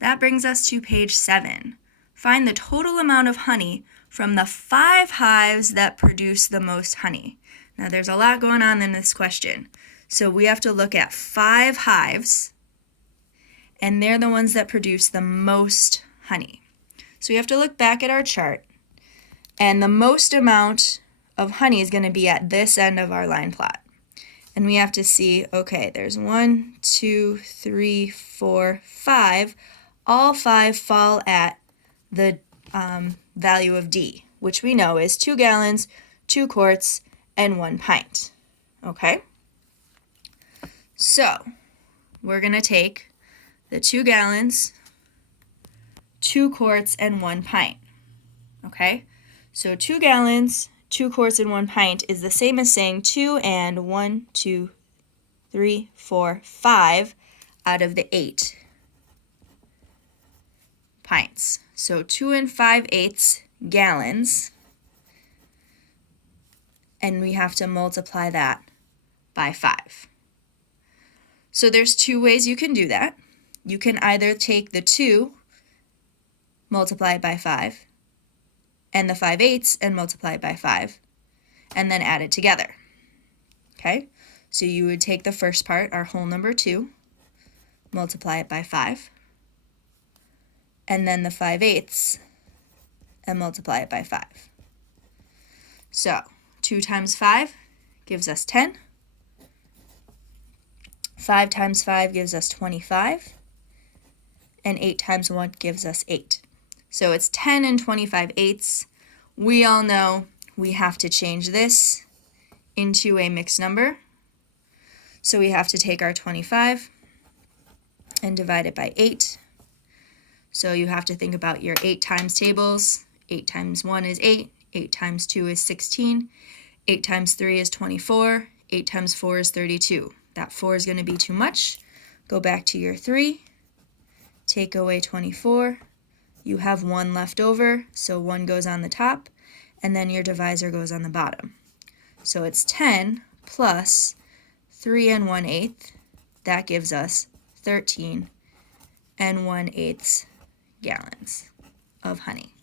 That brings us to page 7. Find the total amount of honey from the 5 hives that produce the most honey. Now there's a lot going on in this question. So we have to look at 5 hives, and they're the ones that produce the most honey. So we have to look back at our chart, and the most amount of honey is going to be at this end of our line plot. And we have to see, okay, there's 1, 2, 3, 4, 5. All 5 fall at the value of D, which we know is 2 gallons, 2 quarts, and 1 pint. Okay? So, we're going to take the 2 gallons, 2 quarts, and 1 pint. Okay? So 2 gallons, 2 quarts, and 1 pint is the same as saying 2 and 1, 2, 3, 4, 5 out of the 8 pints. So 2 and 5/8 gallons, and we have to multiply that by 5. So there's 2 ways you can do that. You can either take the 2, multiply it by 5, and the 5/8 and multiply it by 5, and then add it together. Okay? So you would take the first part, our whole number 2, multiply it by 5, and then the 5/8 and multiply it by 5. So 2 times 5 gives us 10. 5 times 5 gives us 25. And 8 times 1 gives us 8. So it's 10 and 25/8. We all know we have to change this into a mixed number. So we have to take our 25 and divide it by 8. So you have to think about your 8 times tables. 8 times 1 is 8. 8 times 2 is 16. 8 times 3 is 24. 8 times 4 is 32. That 4 is going to be too much. Go back to your 3. Take away 24. You have 1 left over, so 1 goes on the top, and then your divisor goes on the bottom. So it's 10 plus 3 and 1/8. That gives us 13 and 1/8 gallons of honey.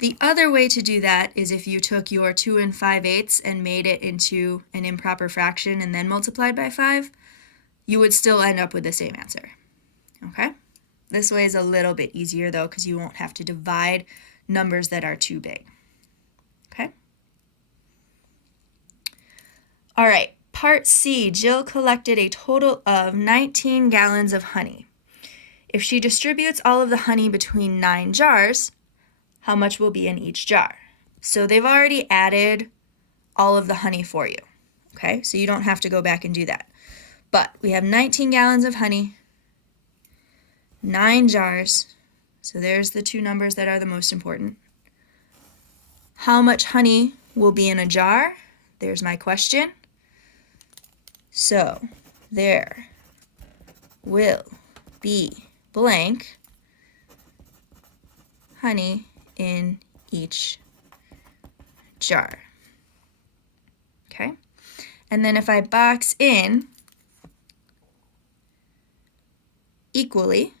The other way to do that is if you took your 2 and 5/8 and made it into an improper fraction and then multiplied by 5, you would still end up with the same answer. Okay? This way is a little bit easier though, because you won't have to divide numbers that are too big. Okay? All right, part C, Jill collected a total of 19 gallons of honey. If she distributes all of the honey between 9 jars, how much will be in each jar? So they've already added all of the honey for you, okay? So you don't have to go back and do that. But we have 19 gallons of honey, 9 jars, so there's the 2 numbers that are the most important. How much honey will be in a jar? There's my question. So there will be blank honey in each jar. Okay? And then if I box in equally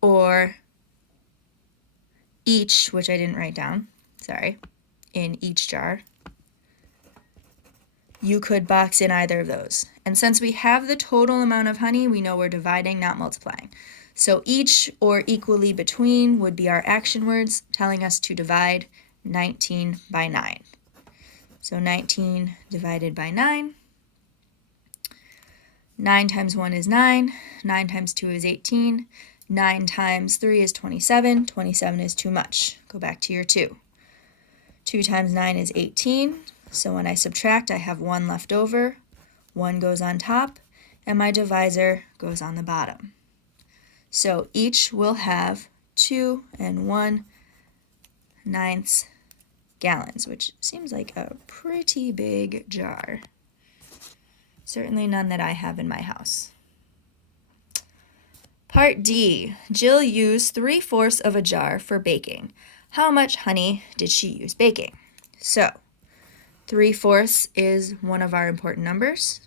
or each, which I didn't write down, sorry, in each jar, you could box in either of those. And since we have the total amount of honey, we know we're dividing, not multiplying. So each or equally between would be our action words telling us to divide 19 by 9. So 19 divided by 9. 9 times 1 is 9. 9 times 2 is 18. 9 times 3 is 27. 27 is too much. Go back to your 2. 2 times 9 is 18. So when I subtract, I have 1 left over. 1 goes on top, and my divisor goes on the bottom. So each will have 2 and 1/9 gallons, which seems like a pretty big jar. Certainly none that I have in my house. Part D, Jill used 3/4 of a jar for baking. How much honey did she use baking? So 3/4 is one of our important numbers.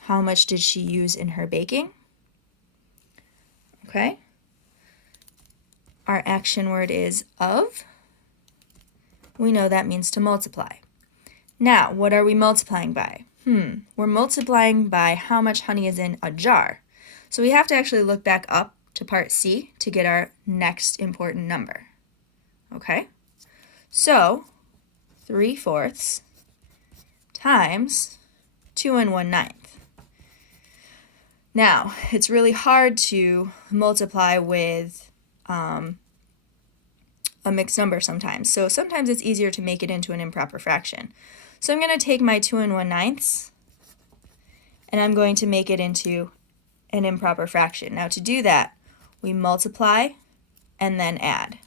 How much did she use in her baking? Okay. Our action word is of. We know that means to multiply. Now, what are we multiplying by? We're multiplying by how much honey is in a jar. So we have to actually look back up to part C to get our next important number. Okay? So, 3/4 times 2 1/9. Now, it's really hard to multiply with a mixed number sometimes. So sometimes it's easier to make it into an improper fraction. So I'm going to take my 2 1/9 and I'm going to make it into an improper fraction. Now to do that, we multiply and then add.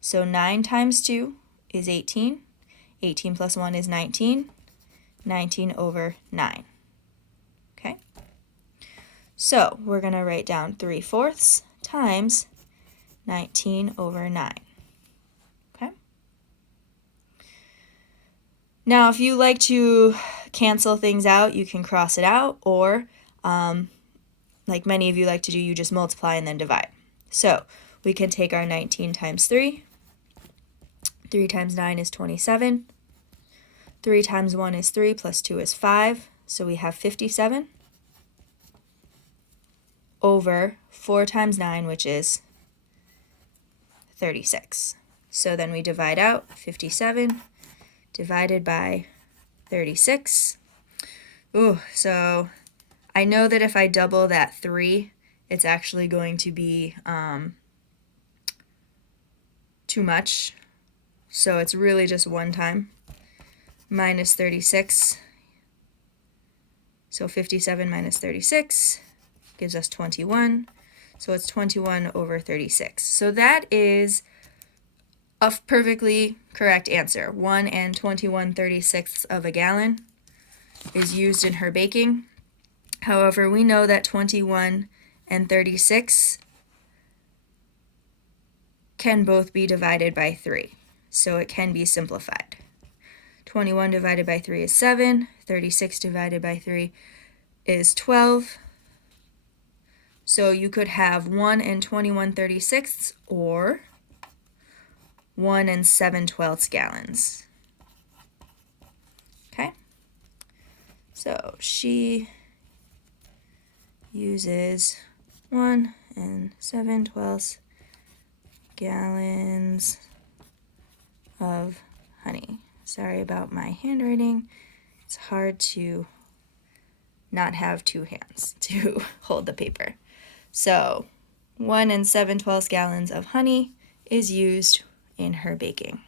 So 9 times 2 is 18. 18 plus 1 is 19. 19 over 9. Okay? So we're going to write down 3/4 times 19 over 9. Okay? Now, if you like to cancel things out, you can cross it out, or like many of you like to do, you just multiply and then divide. So we can take our 19 times 3. 3 times 9 is 27. 3 times 1 is 3, plus 2 is 5. So we have 57 over 4 times 9, which is 36. So then we divide out 57 divided by 36. So I know that if I double that 3, it's actually going to be too much. So it's really just one time. Minus 36. So 57 minus 36 gives us 21. So it's 21 over 36. So that is a perfectly correct answer. 1 21/36 of a gallon is used in her baking. However, we know that 21 and 36 can both be divided by 3. So it can be simplified. 21 divided by 3 is 7. 36 divided by 3 is 12. So you could have 1 21/36 or 1 7/12 gallons. Okay? So she uses 1 7/12 gallons of honey. Sorry about my handwriting. It's hard to not have two hands to hold the paper. So 1 7/12 gallons of honey is used in her baking.